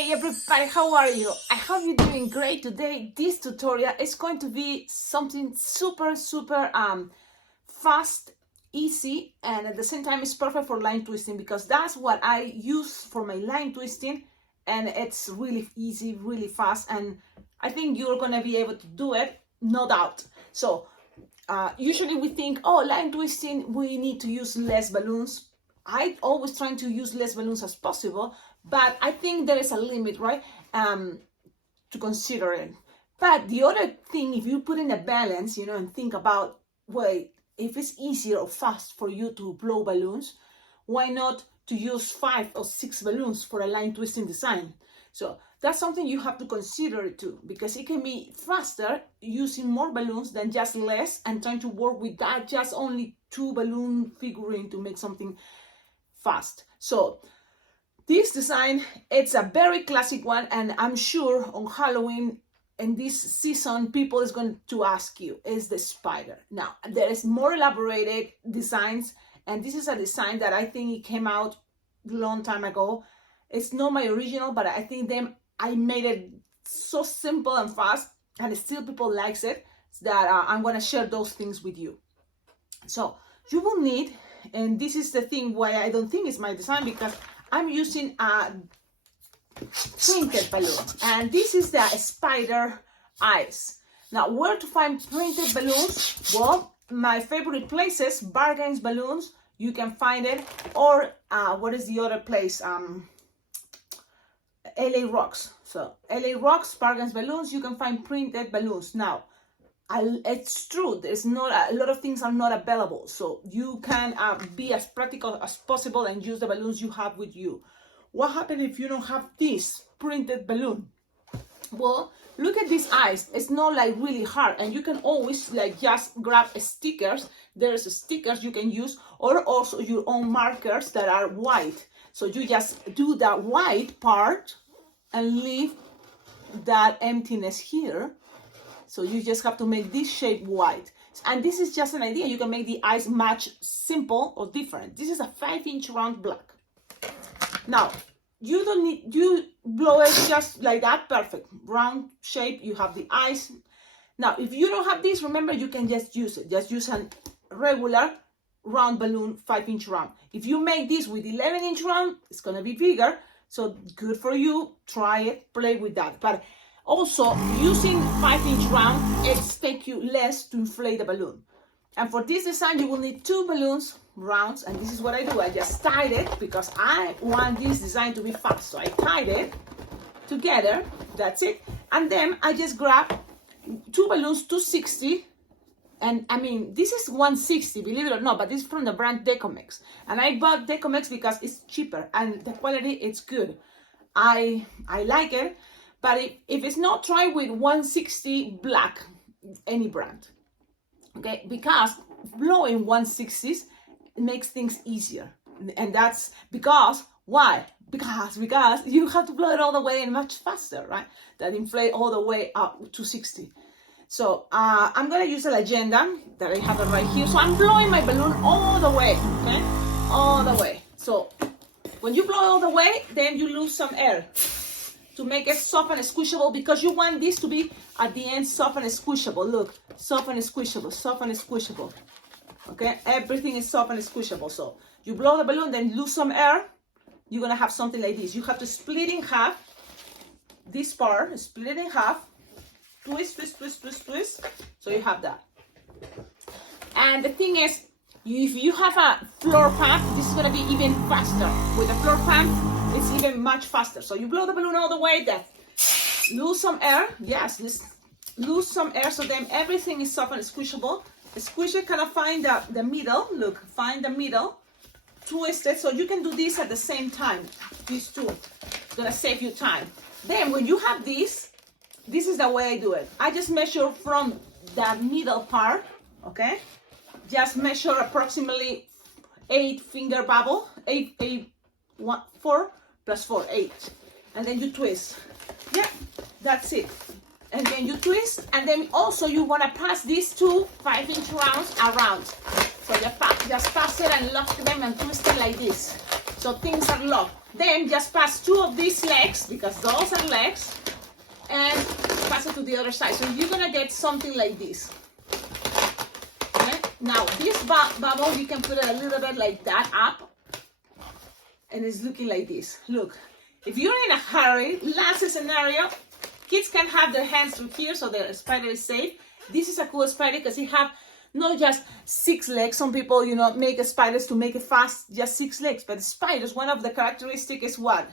Hey everybody, how are you? I hope you're doing great today. This tutorial is going to be something super fast, easy, and at the same time it's perfect for line twisting because that's what I use for my line twisting, and it's really easy, really fast, and I think you're gonna be able to do it, no doubt. So usually we think, oh, line twisting, we need to use less balloons. I always trying to use less balloons as possible, but I think there is a limit, right, to consider it. But the other thing, if you put in a balance, and think about, wait, if it's easier or fast for you to blow balloons, why not to use 5 or 6 balloons for a line twisting design? So that's something you have to consider too, because it can be faster using more balloons than just less and trying to work with that just only 2 balloon figurine to make something fast. So this design, it's a very classic one, and I'm sure on Halloween in this season people is going to ask you, is the spider. Now there is more elaborated designs, and this is a design that I think it came out a long time ago. It's not my original, but I think I made it so simple and fast, and still people likes it, that I'm going to share those things with you. So you will need, and this is the thing why I don't think it's my design, because I'm using a printed balloon, and this is the spider eyes. Now, where to find printed balloons? Well, my favorite places, Bargains Balloons, you can find it, or what is the other place? LA Rocks. So LA Rocks, Bargains Balloons, you can find printed balloons. Now, it's true, there's not a lot of things are not available, so you can be as practical as possible and use the balloons you have with you. What happens if you don't have this printed balloon? Well, look at these eyes. It's not like really hard, and you can always like just grab stickers. There's stickers you can use, or also your own markers that are white. So you just do that white part and leave that emptiness here. So you just have to make this shape white. And this is just an idea. You can make the eyes match simple or different. This is a 5-inch round black. Now, you don't need, you blow it just like that, perfect. Round shape, you have the eyes. Now, if you don't have this, remember, you can just use it. Just use a regular round balloon, 5-inch round. If you make this with 11-inch round, it's gonna be bigger. So good for you, try it, play with that. But also, using 5-inch round, it's take you less to inflate the balloon. And for this design, you will need 2 balloons, rounds, and this is what I do. I just tied it because I want this design to be fast. So I tied it together, that's it. And then I just grab 2 balloons, 260. And I mean, this is 160, believe it or not, but this is from the brand Decomex. And I bought Decomex because it's cheaper and the quality, it's good. I like it. But if it's not, try with 160 black, any brand, okay? Because blowing 160s makes things easier. And that's because, why? Because you have to blow it all the way and much faster, right? That inflate all the way up to 60. So I'm gonna use a legenda that I have it right here. So I'm blowing my balloon all the way, okay? All the way. So when you blow all the way, then you lose some air to make it soft and squishable, because you want this to be at the end soft and squishable. Look, soft and squishable, soft and squishable. Okay, everything is soft and squishable. So you blow the balloon, then lose some air. You're gonna have something like this. You have to split in half. This part, split it in half. Twist, twist, twist, twist, twist. So you have that. And the thing is, if you have a floor pan, this is gonna be even faster. With a floor pan, it's even much faster. So you blow the balloon all the way, then lose some air. Yes, just lose some air, so then everything is soft and squishable. Squish it, kind of find the middle. Look, find the middle. Twist it, so you can do this at the same time. These two, it's gonna save you time. Then when you have this is the way I do it. I just measure from the middle part, okay? Just measure approximately 8 finger bubble, 4 plus 4, 8. And then you twist. Yeah, that's it. And then you twist, and then also you want to pass these 2 5-inch rounds around. So you just pass it and lock them and twist it like this. So things are locked. Then just pass 2 of these legs, because those are legs, and pass it to the other side. So you're gonna get something like this. Okay? Now this bubble, you can put it a little bit like that up, and it's looking like this. Look, if you're in a hurry, last scenario, kids can have their hands through here so their spider is safe. This is a cool spider because it have not just 6 legs. Some people, you know, make spiders to make it fast, just 6 legs. But spiders, one of the characteristics is what?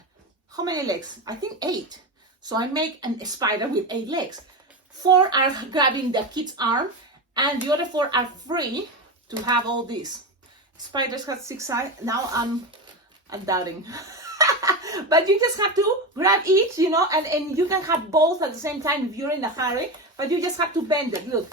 How many legs? I think 8. So I make a spider with 8 legs. 4 are grabbing the kid's arm, and the other 4 are free to have all this. Spiders have 6 eyes. Now I'm doubting. But you just have to grab each, you know, and you can have both at the same time if you're in a hurry. But you just have to bend it. Look,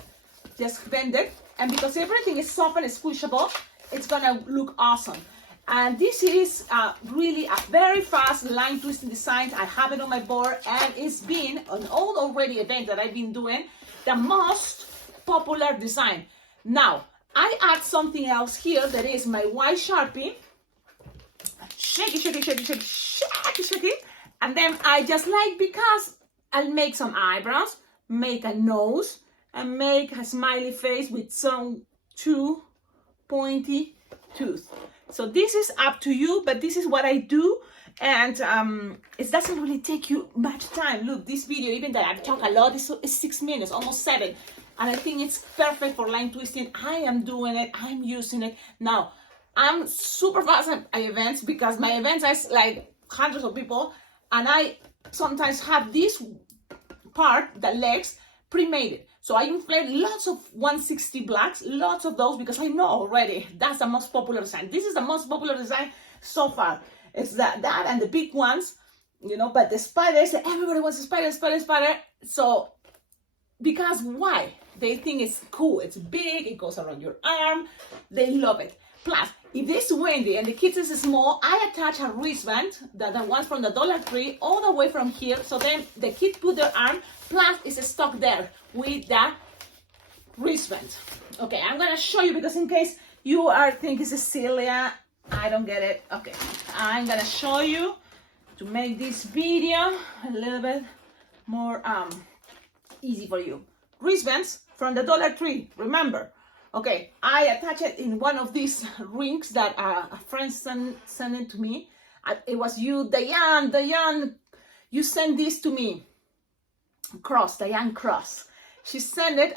just bend it. And because everything is soft and squishable, it's gonna look awesome. And this is really a very fast line twisting design. I have it on my board, and it's been on all already events that I've been doing the most popular design. Now I add something else here that is my white Sharpie. Shake it, shake it, shake it, shake it, shake it, shake it. And then I just like, because I'll make some eyebrows, make a nose, and make a smiley face with some 2 pointy tooth. So this is up to you, but this is what I do, and it doesn't really take you much time. Look, this video, even that I've talked a lot, is 6 minutes, almost 7, and I think it's perfect for line twisting. I am doing it, I'm using it. Now, I'm super fast at events because my events are like hundreds of people, and I sometimes have this part, the legs, pre-made. So I inflate lots of 160 blacks, lots of those, because I know already that's the most popular design. This is the most popular design so far. It's that and the big ones, you know, but the spiders, everybody wants a spider, spider, spider. So, because why? They think it's cool, it's big, it goes around your arm, they love it. Plus, if it's windy and the kids is small, I attach a wristband, the ones from the Dollar Tree, all the way from here, so then the kids put their arm, plus it's stuck there with the wristband. Okay, I'm gonna show you, because in case you are thinking, Cecilia, I don't get it. Okay, I'm gonna show you to make this video a little bit more easy for you. Wristbands from the Dollar Tree, remember. Okay, I attach it in one of these rings that a friend sent it to me. It was you, Diane, you sent this to me. Diane Cross. She sent it,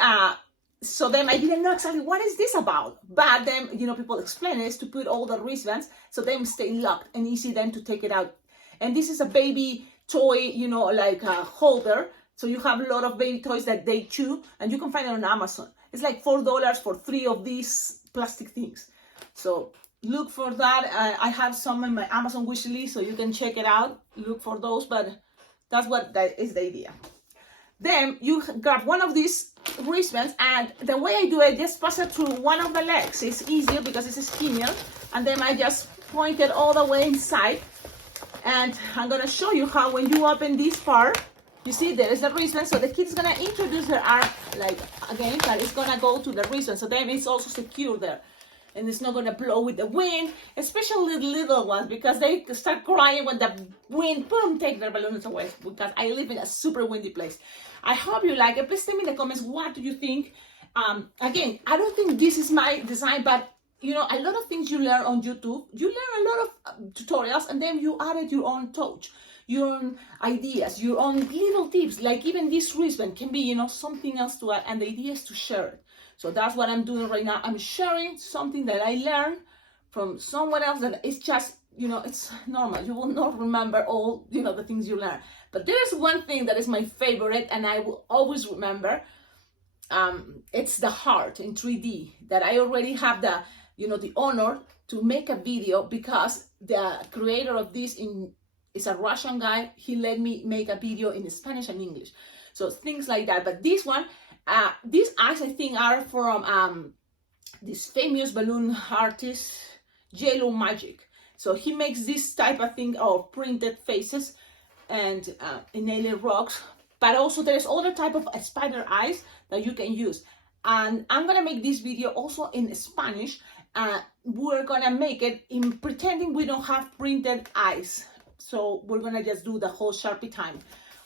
so then I didn't know exactly what is this about. But then, you know, people explain it is to put all the wristbands so they stay locked and easy then to take it out. And this is a baby toy, you know, like a holder. So you have a lot of baby toys that they chew, and you can find it on Amazon. It's like $4 for 3 of these plastic things. So look for that. I have some in my Amazon wish list, so you can check it out. Look for those, but that's what that is the idea. Then you grab one of these wristbands, and the way I do it, just pass it through one of the legs. It's easier because it's skinnier, and then I just point it all the way inside. And I'm gonna show you how when you open this part, you see there is the wristband, so the kid's gonna introduce their arm, like again, but it's gonna go to the wristband, so then it's also secure there. And it's not gonna blow with the wind, especially the little ones, because they start crying when the wind, boom, take their balloons away, because I live in a super windy place. I hope you like it. Please tell me in the comments, what do you think? Again, I don't think this is my design, but you know, a lot of things you learn on YouTube, you learn a lot of tutorials, and then you added your own touch, your own ideas, your own little tips. Like even this wristband can be, you know, something else to add, and the idea is to share it. So that's what I'm doing right now. I'm sharing something that I learned from someone else that it's just, you know, it's normal. You will not remember all, you know, the things you learn. But there's one thing that is my favorite, and I will always remember. It's the heart in 3D that I already have the, you know, the honor to make a video, because the creator of this is a Russian guy. He let me make a video in Spanish and English. So things like that. But this one, these eyes I think are from this famous balloon artist, J-Lo Magic. So he makes this type of thing of printed faces and inhaled rocks. But also there's other type of spider eyes that you can use. And I'm gonna make this video also in Spanish. We're gonna make it in pretending we don't have printed eyes. so we're gonna just do the whole Sharpie time.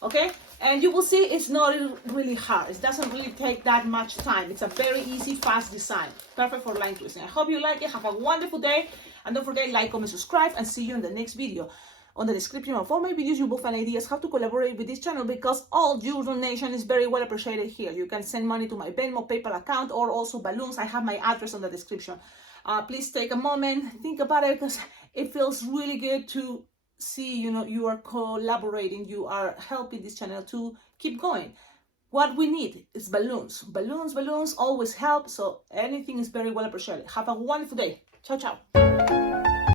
Okay, and you will see it's not really hard. It doesn't really take that much time. It's a very easy, fast design, perfect for line twisting. I hope you like it. Have a wonderful day, and don't forget, like, comment, subscribe, and see you in the next video. On the description of all my videos, you will find ideas how to collaborate with this channel, because all your donation is very well appreciated here. You can send money to my Venmo, PayPal account, or also balloons. I have my address on the description. Please take a moment, think about it, because it feels really good to see, you are collaborating, you are helping this channel to keep going. What we need is balloons. Balloons always help, so anything is very well appreciated. Have a wonderful day. Ciao, ciao.